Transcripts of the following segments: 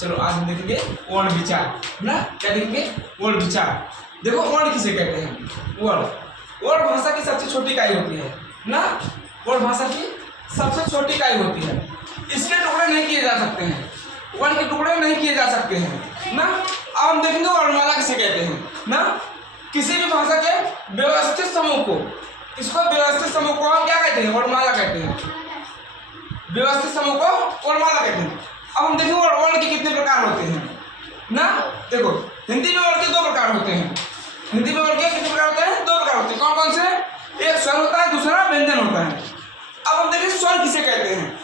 चलो आज हम देखेंगे वर्ण विचार ना। क्या देखेंगे? वर्ण विचार। देखो वर्ण किसे कहते हैं? वर्ण भाषा की सबसे छोटी इकाई होती है ना। वर्ण भाषा की सबसे छोटी इकाई होती है। इसके टुकड़े नहीं किए जा सकते हैं, वर्ण के टुकड़े नहीं किए जा सकते हैं ना। अब हम देखेंगे वर्णमाला किसे कहते हैं ना। किसी भी भाषा के व्यवस्थित समूह को, इसको व्यवस्थित समूह को हम क्या कहते हैं? वर्णमाला कहते हैं। व्यवस्थित समूह को वर्णमाला कहते हैं। अब हम देखेंगे वर्ण के कितने प्रकार होते हैं ना। देखो हिंदी में वर्ण के दो प्रकार होते हैं। हिंदी में वर्ण के कितने प्रकार होते हैं? दो प्रकार होते हैं। कौन कौन से? एक स्वर होता है, दूसरा व्यंजन होता है। अब हम देखें स्वर किसे कहते हैं?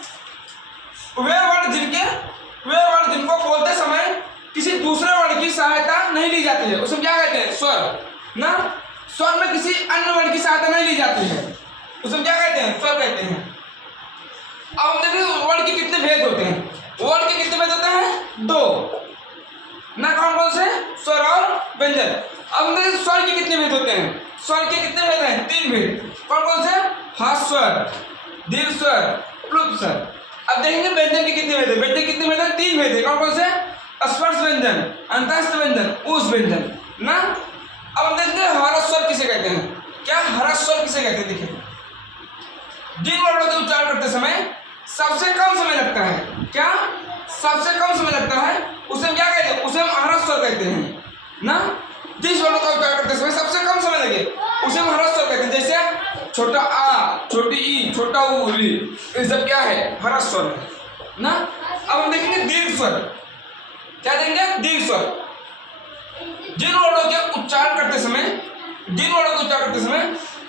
वे वर्ण जिनको बोलते समय किसी दूसरे वर्ण की सहायता नहीं ली जाती है, उसे क्या कहते हैं? स्वर ना। स्वर में किसी अन्य वर्ण की सहायता नहीं ली जाती है, उसे क्या कहते हैं? स्वर कहते हैं। अब हम देखें वर्ण के कितने भेद होते हैं। वर्ण के कितने भेद होते हैं? दो ना। कौन कौन से? स्वर और व्यंजन। अब हम देखें स्वर के कितने भेद होते हैं। स्वर के कितने भेद हैं? तीन भेद। कौन कौन से? ह्रस्व स्वर, दीर्घ स्वर, प्लुत स्वर। अब देखेंगे व्यंजन के कितने भेद हैं। व्यंजन कितने भेद हैं? तीन भेद हैं। कौन कौन से? स्पर्श व्यंजन, अंतस्थ व्यंजन, ऊष्म व्यंजन ना। अब हम देखेंगे ह्रस्व स्वर किसे कहते हैं। क्या ह्रस्व स्वर किसे कहते हैं? देखिए जिन वर्णों के उच्चारण करते समय सबसे कम समय लगता है, क्या सबसे कम समय लगता है, उसे हम क्या कहते हैं? उसे हम ह्रस्व स्वर कहते हैं ना। जिस वर्णों का उच्चारण करते समय सबसे कम समय लगे उसे हम ह्रस्व स्वर कहते हैं। जैसे छोटा आ, छोटी ई, छोटा ऊ, री, ये सब क्या है? ह्रस्व स्वर है ना। अब हम देखेंगे दीर्घ स्वर। क्या देंगे? दीर्घ स्वर। जिन वर्णों के उच्चारण करते समय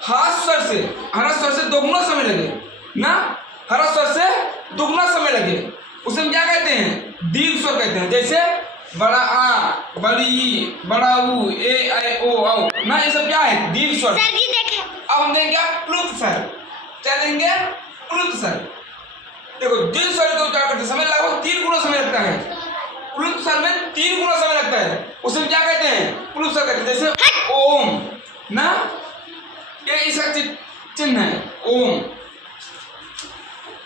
ह्रस्व स्वर से दोगुना समय लगे ना। ह्रस्व स्वर से दोगुना समय लगे उसे हम क्या कहते हैं? दीर्घ स्वर कहते हैं। जैसे बड़ा आ, बड़ी ई, बड़ा ऊ, ए, ऐ, ओ, औ ना, ये सब क्या है? दीर्घ स्वर। अब हम देंगे प्लुत स्वर। क्या देंगे? प्लुत स्वर। देखो जिन स्वर के उच्चारण करते समय लगभग 3 गुना समय लगता है, प्लुत स्वर में 3 गुना समय लगता है, उसे हम क्या कहते हैं? प्लुत स्वर कहते हैं। जैसे ओम ना, ये इसका चिन्ह है ओम।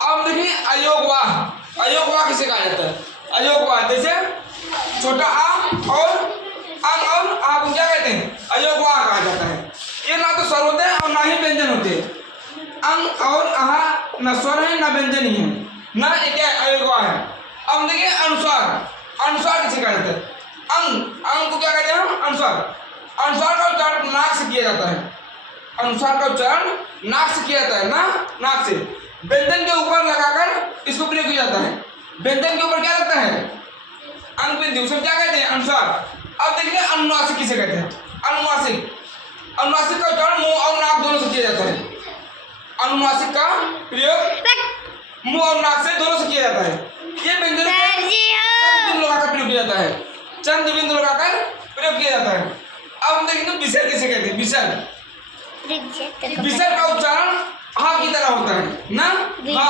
अब देखिए अयोगवाह। अयोगवाह किसे कहा जाता है? अयोगवाह जैसे छोटा आ और अंग और आ को क्या कहते हैं? अयोगवाह कहा जाता है। ये ना तो स्वर होते हैं और ना ही व्यंजन होते हैं। अंग और आहा न स्वर है ना व्यंजन ही है ना, ये क्या है? अयोगवाह है। अब देखिए अनुस्वार। अनुस्वार किसे कहा जाता है? अंग को क्या कहते हैं हम? अनुस्वार। अनुस्वार का उच्चारण नाक से किया जाता है। अनुस्वार का उच्चारण नाक से किया जाता है ना, नाक से। व्यंजन के ऊपर लगाकर इसको प्रयोग किया जाता है। व्यंजन के ऊपर क्या लगता है? अंग बिंदु, उसे क्या कहते हैं? अनुस्वार। अब देखिए अनुनासिक किसे कहते हैं? अनुनासिक। अनुनासिक का उच्चारण मुंह और नाक दोनों से किया जाता है। अनुनासिक का प्रयोग मुंह और नाक से दोनों से किया जाता है। ये व्यंजन बिंदु लगाकर प्रयोग किया जाता है। चंद्र बिंदु लगाकर प्रयोग किया जाता है। अब हम देखेंगे विसर्ग किसे कहते हैं? विसर्ग। विसर्ग का उच्चारण हा की तरह होता है ना। हा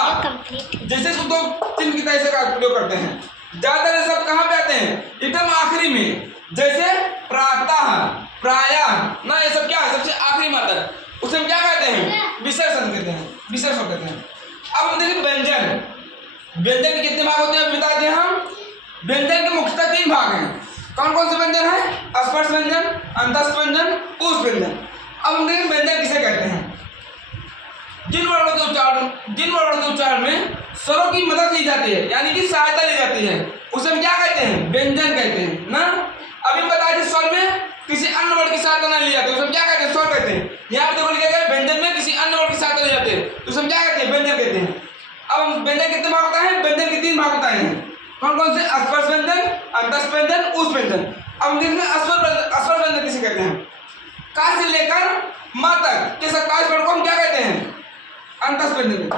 जैसे दो चिन्ह की तरह से का प्रयोग करते हैं। ज्यादातर शब्द कहाँ पे आते हैं? एकदम आखिरी में। जैसे प्रातः, प्रायः ना, ये सब क्या है? सबसे आखिरी में आता है, उसे हम क्या कहते हैं? विसर्ग शब्द कहते हैं। विसर्ग शब्द कहते हैं। अब हम देखें व्यंजन। व्यंजन के कितने भाग होते हैं बता दें हम। व्यंजन के मुख्यतः 3 भाग हैं। कौन कौन से व्यंजन है? स्पर्श व्यंजन, अंतस्थ व्यंजन, ऊष्म व्यंजन। अब हम देखें व्यंजन किसे कहते हैं? जिन वर्णों के उच्चारण में स्वरों की मदद ली जाती है, यानी कि सहायता ली जाती है, उसे हम क्या कहते हैं? व्यंजन कहते हैं ना। अभी बताया कि स्वर में किसी अन्य वर्ण की सहायता नहीं ली जाती, उसे हम क्या कहते हैं? स्वर कहते हैं। यहाँ पे देखो लिखा गया व्यंजन में किसी अन्य वर्ण की सहायता ली जाती है, तो उसे हम क्या कहते हैं? व्यंजन कहते हैं। अब व्यंजन कितने भाग होता है? व्यंजन के 3 भाग होता है। कौन कौन से? स्पर्श व्यंजन, अंतस्थ व्यंजन, ऊष्म व्यंजन। अब हम देखते हैं स्वर व्यंजन किसे कहते हैं? का से लेकर म तक के 27 वर्ण को हम क्या कहते हैं? अंतस्थ व्यंजन।